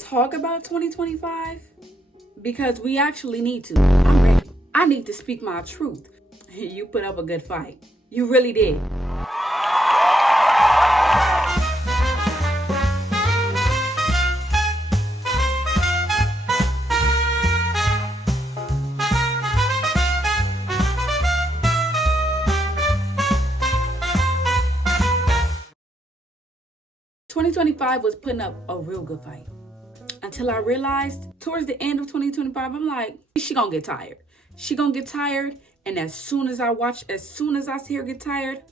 talk about 2025? Because we actually need to. I'm ready. I need to speak my truth. You put up a good fight. You really did. "2025 was putting up a real good fight. Until I realized towards the end of 2025, I'm like, she gonna get tired. She gonna get tired. And as soon as I see her get tired,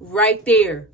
right there.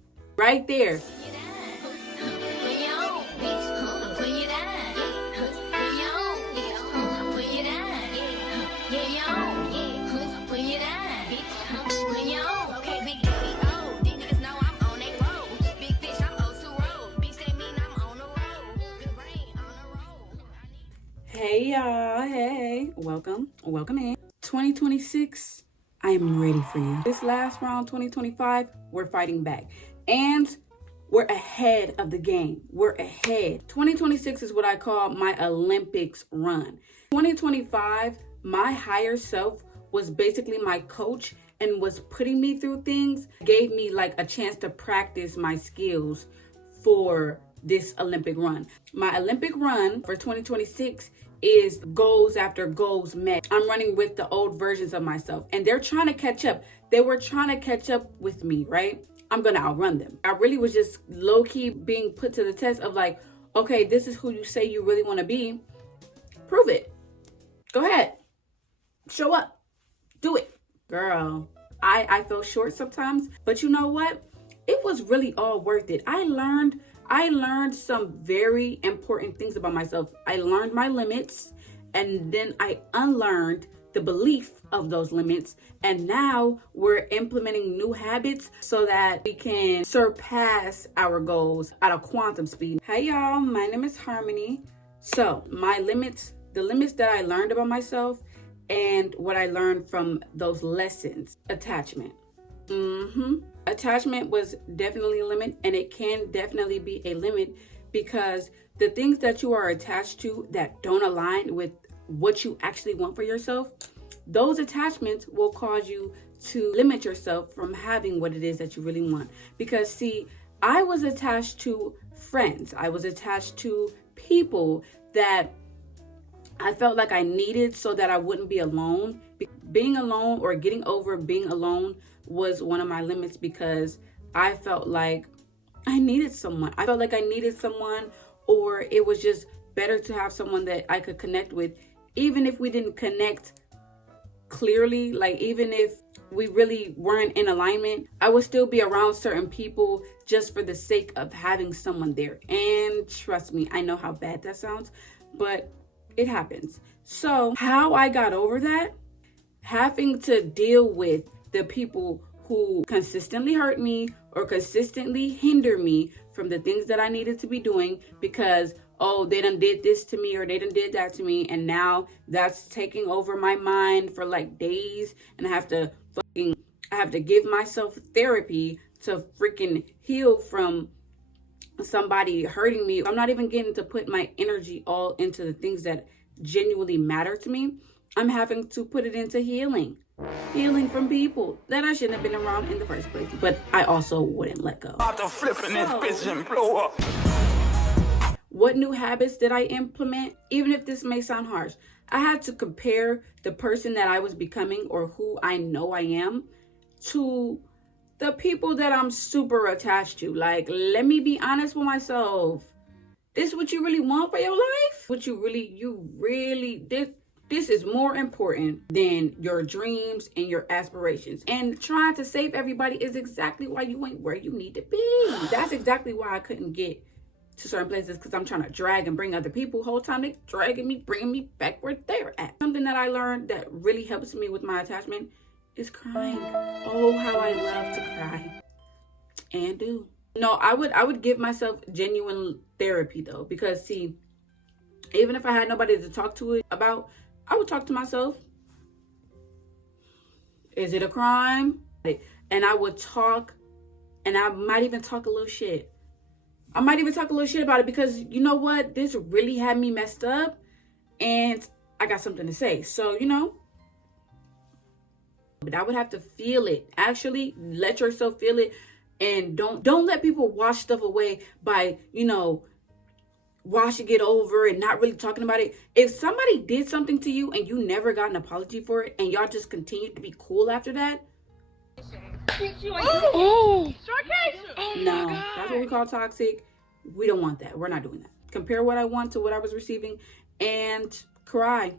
Hey y'all, hey, welcome in. 2026, I am ready for you. This last round, 2025, we're fighting back. And we're ahead of the game. We're ahead. 2026 is what I call my Olympics run. 2025, my higher self was basically my coach and was putting me through things, gave me like a chance to practice my skills for this Olympic run. My Olympic run for 2026 is goals after goals met. I'm running with the old versions of myself and they're trying to catch up. They were trying to catch up with me, right? I'm gonna outrun them. I really was just low-key being put to the test of like, okay, this is who you say you really want to be. Prove it. Go ahead. Show up. Do it. Girl, I fell short sometimes, but you know what? It was really all worth it. I learned some very important things about myself. I learned my limits, and then I unlearned the belief of those limits. And now we're implementing new habits so that we can surpass our goals at a quantum speed. Hey y'all, my name is Harmony. So my limits, the limits that I learned about myself and what I learned from those lessons. Attachment. Attachment was definitely a limit, and it can definitely be a limit because the things that you are attached to that don't align with what you actually want for yourself, those attachments will cause you to limit yourself from having what it is that you really want. Because see, I was attached to friends. I was attached to people that I felt like I needed so that I wouldn't be alone. Being alone or getting over being alone was one of my limits because I felt like I needed someone. I felt like I needed someone, or it was just better to have someone that I could connect with. Even if we didn't connect clearly, like even if we really weren't in alignment, I would still be around certain people just for the sake of having someone there. And trust me, I know how bad that sounds, but it happens. So how I got over that, having to deal with the people who consistently hurt me or consistently hinder me from the things that I needed to be doing because, oh, they done did this to me or they done did that to me. And now that's taking over my mind for like days. And I have to give myself therapy to freaking heal from somebody hurting me. I'm not even getting to put my energy all into the things that genuinely matter to me. I'm having to put it into healing from people that I shouldn't have been around in the first place, but I also wouldn't let go. About to flip in this bitch and blow up. What new habits did I implement? Even if this may sound harsh, I had to compare the person that I was becoming or who I know I am to the people that I'm super attached to. Like, let me be honest with myself. This is what you really want for your life? This is more important than your dreams and your aspirations. And trying to save everybody is exactly why you ain't where you need to be. That's exactly why I couldn't get to certain places, because I'm trying to drag and bring other people. The whole time they dragging me, bringing me back where they're at. Something that I learned that really helps me with my attachment is crying. Oh, how I love to cry and do. No, I would give myself genuine therapy though, because see, even if I had nobody to talk to it about, I would talk to myself. Is it a crime? And I would talk And I might even talk a little shit. I might even talk a little shit about it because you know what? This really had me messed up and I got something to say. So, but I would have to feel it. Actually, let yourself feel it, and don't let people wash stuff away by, washing it over and not really talking about it. If somebody did something to you and you never got an apology for it and y'all just continued to be cool after that, no, that's what we call toxic. We don't want that. We're not doing that. Compare what I want to what I was receiving and cry.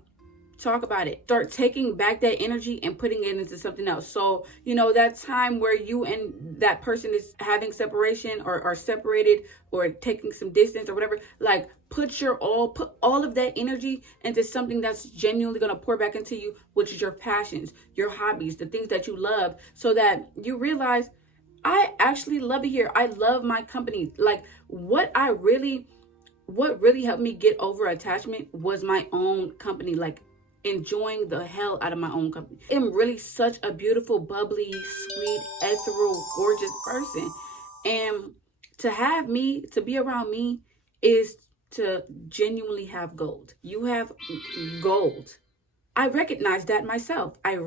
Talk about it. Start taking back that energy and putting it into something else. So, that time where you and that person is having separation or separated or taking some distance or whatever, like put all of that energy into something that's genuinely going to pour back into you, which is your passions, your hobbies, the things that you love, so that you realize, I actually love it here. I love my company. Like what really helped me get over attachment was my own company. Like enjoying the hell out of my own company. I'm really such a beautiful, bubbly, sweet, ethereal, gorgeous person. And to be around me is to genuinely have gold. You have gold. I recognize that myself. How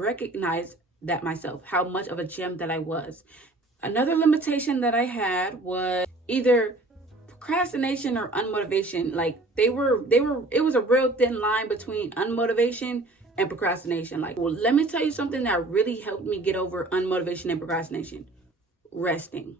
much of a gem that I was. Another limitation that I had was either procrastination or unmotivation. Like it was a real thin line between unmotivation and procrastination. Like, well, let me tell you something that really helped me get over unmotivation and procrastination. Resting.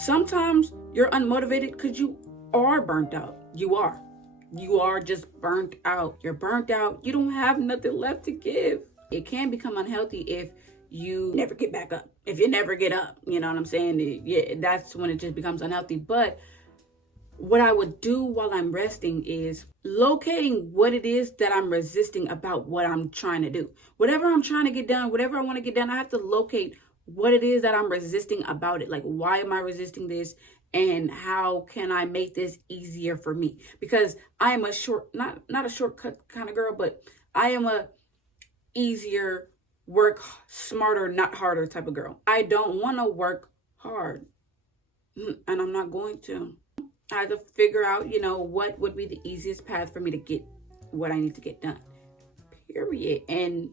Sometimes you're unmotivated because you are burnt out. You are just burnt out. You're burnt out. You don't have nothing left to give. It can become unhealthy if you never get back up. If you never get up, you know what I'm saying? That's when it just becomes unhealthy. But what I would do while I'm resting is locating what it is that I'm resisting about what I'm trying to do. Whatever I'm trying to get done, whatever I want to get done, I have to locate what it is that I'm resisting about it. Like, why am I resisting this? And how can I make this easier for me? Because I am not a shortcut kind of girl, but I am a easier, work smarter, not harder type of girl. I don't want to work hard, and I'm not going to. I had to figure out, what would be the easiest path for me to get what I need to get done, period. And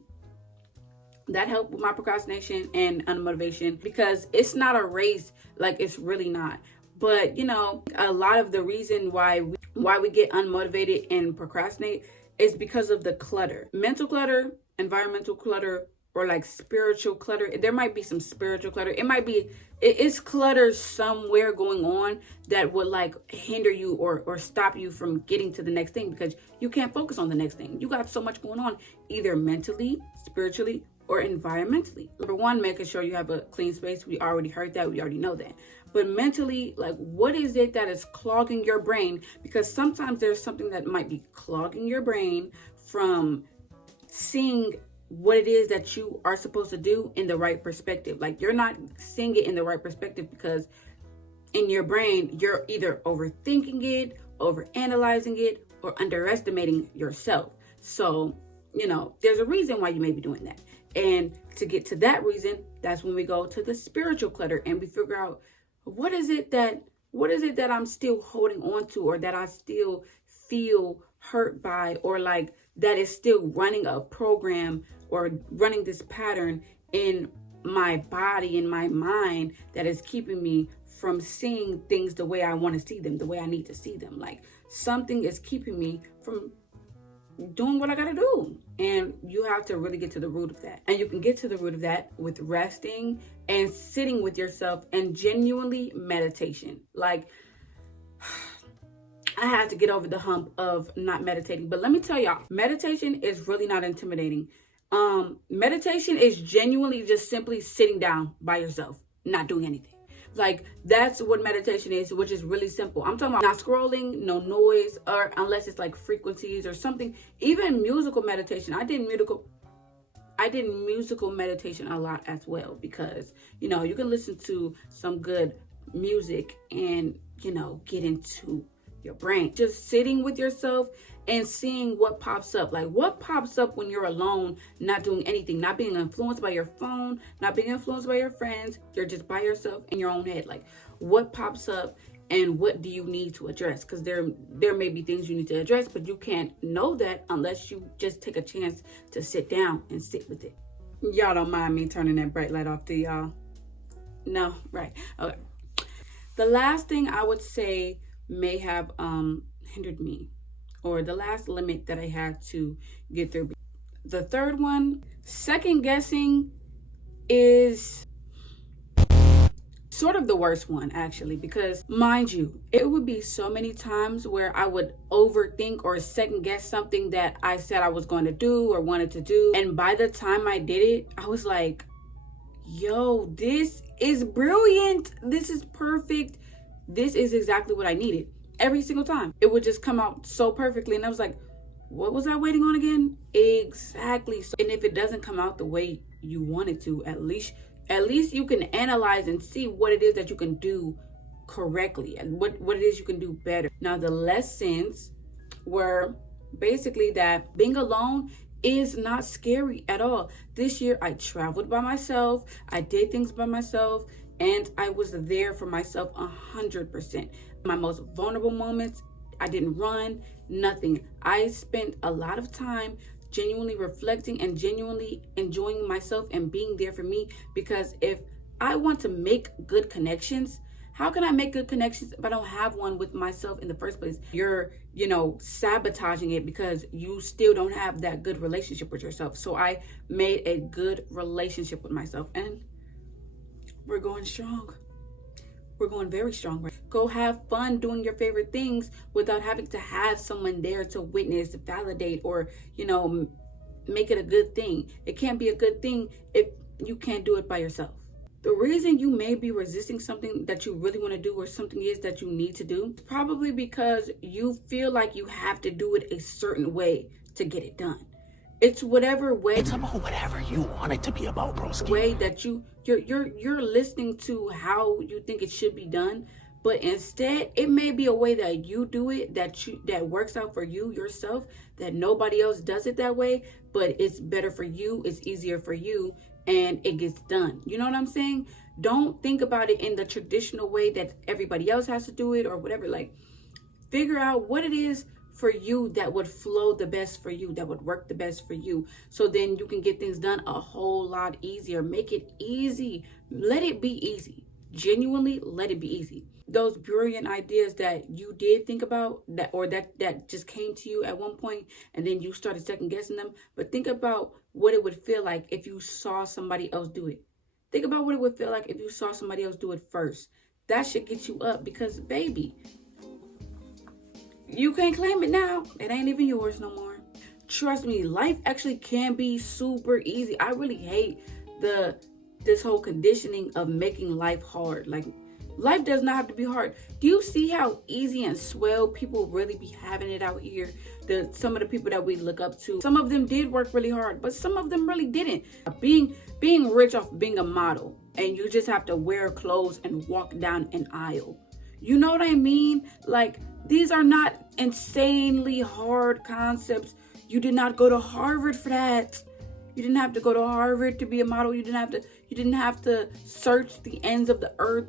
that helped with my procrastination and unmotivation, because it's not a race. Like, it's really not. But, a lot of the reason why we get unmotivated and procrastinate is because of the clutter. Mental clutter, environmental clutter, or like spiritual clutter. There might be some spiritual clutter. It's clutter somewhere going on that would like hinder you or stop you from getting to the next thing, because you can't focus on the next thing. You got so much going on, either mentally, spiritually, or environmentally. Number one, making sure you have a clean space. We already heard that. We already know that. But mentally, like, what is it that is clogging your brain? Because sometimes there's something that might be clogging your brain from seeing what it is that you are supposed to do in the right perspective. Like, you're not seeing it in the right perspective because in your brain, you're either overthinking it, overanalyzing it, or underestimating yourself. So, there's a reason why you may be doing that. And to get to that reason, that's when we go to the spiritual clutter and we figure out what is it that I'm still holding on to, or that I still feel hurt by, or like that is still running a program or running this pattern in my body, in my mind, that is keeping me from seeing things the way I want to see them, the way I need to see them. Like, something is keeping me from doing what I gotta do. And you have to really get to the root of that. And you can get to the root of that with resting and sitting with yourself and genuinely meditation. Like, I had to get over the hump of not meditating. But let me tell y'all, meditation is really not intimidating. Meditation is genuinely just simply sitting down by yourself, not doing anything. Like, that's what meditation is, which is really simple. I'm talking about not scrolling, no noise, or unless it's like frequencies or something. Even musical meditation. I did musical meditation a lot as well, because, you can listen to some good music and, get into your brain. Just sitting with yourself and seeing what pops up. Like, what pops up when you're alone, not doing anything, not being influenced by your phone, not being influenced by your friends. You're just by yourself in your own head. Like, what pops up and what do you need to address? Because there may be things you need to address, but you can't know that unless you just take a chance to sit down and sit with it. Y'all don't mind me turning that bright light off, do y'all? No, right. Okay. The last thing I would say may have hindered me, or the last limit that I had to get through. The third one, second guessing, is sort of the worst one, actually, because mind you, it would be so many times where I would overthink or second guess something that I said I was going to do or wanted to do. And by the time I did it, I was like, yo, this is brilliant. This is perfect. This is exactly what I needed. Every single time it would just come out so perfectly. And I was like, what was I waiting on again? Exactly. So, and if it doesn't come out the way you want it to, at least you can analyze and see what it is that you can do correctly and what it is you can do better. Now, the lessons were basically that being alone is not scary at all. This year, I traveled by myself. I did things by myself, and I was there for myself 100%. My most vulnerable moments, I didn't run, nothing. I spent a lot of time genuinely reflecting and genuinely enjoying myself and being there for me, because if I want to make good connections, how can I make good connections if I don't have one with myself in the first place? You're, sabotaging it because you still don't have that good relationship with yourself. So I made a good relationship with myself, and we're going strong. We're going very strong. Go have fun doing your favorite things without having to have someone there to witness, to validate, or, make it a good thing. It can't be a good thing if you can't do it by yourself. The reason you may be resisting something that you really want to do, or something is that you need to do, is probably because you feel like you have to do it a certain way to get it done. It's whatever way. It's about whatever you want it to be about, broski. Way that you're listening to how you think it should be done, but instead it may be a way that you do it that works out for you yourself, that nobody else does it that way, but it's better for you, it's easier for you, and it gets done. You know what I'm saying? Don't think about it in the traditional way that everybody else has to do it or whatever. Like, figure out what it is for you that would flow the best for you, that would work the best for you. So then you can get things done a whole lot easier. Make it easy. Let it be easy. Genuinely, let it be easy. Those brilliant ideas that you did think about, that just came to you at one point, and then you started second guessing them. But think about what it would feel like if you saw somebody else do it. Think about what it would feel like if you saw somebody else do it first. That should get you up, because baby, you can't claim it now. It ain't even yours no more. Trust me, life actually can be super easy. I really hate this whole conditioning of making life hard. Like, life does not have to be hard. Do you see how easy and swell people really be having it out here? Some of the people that we look up to, some of them did work really hard, but some of them really didn't. Being rich off being a model, and you just have to wear clothes and walk down an aisle. You know what I mean? Like, these are not insanely hard concepts. You did not go to Harvard for that. You didn't have to go to Harvard to be a model. You didn't have to search the ends of the earth.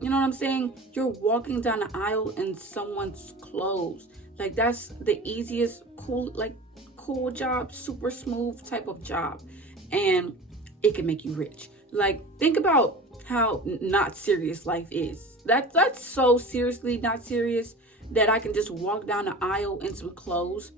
You know what I'm saying? You're walking down the aisle in someone's clothes. Like, that's the easiest, cool job, super smooth type of job. And it can make you rich. Like, think about how not serious life is. That's so seriously not serious that I can just walk down the aisle in some clothes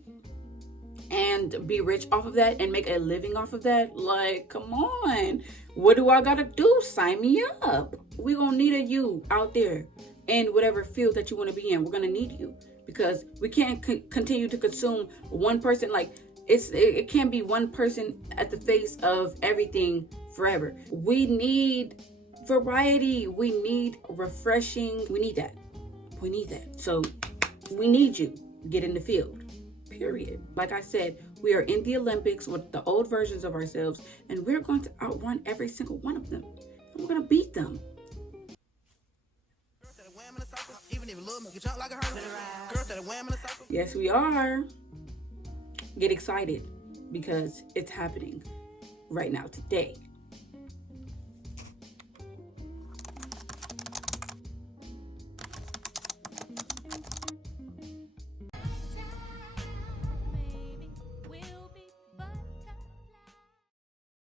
and be rich off of that and make a living off of that. Like, come on. What do I gotta do? Sign me up. We're gonna need a you out there in whatever field that you want to be in. We're gonna need you, because we can't continue to consume one person. Like, it can't be one person at the face of everything forever. We need variety. We need refreshing. We need that. So we need you. Get in the field. Period. Like I said, we are in the Olympics with the old versions of ourselves, and we're going to outrun every single one of them. And we're going to beat them. Yes, we are. Get excited because it's happening right now today.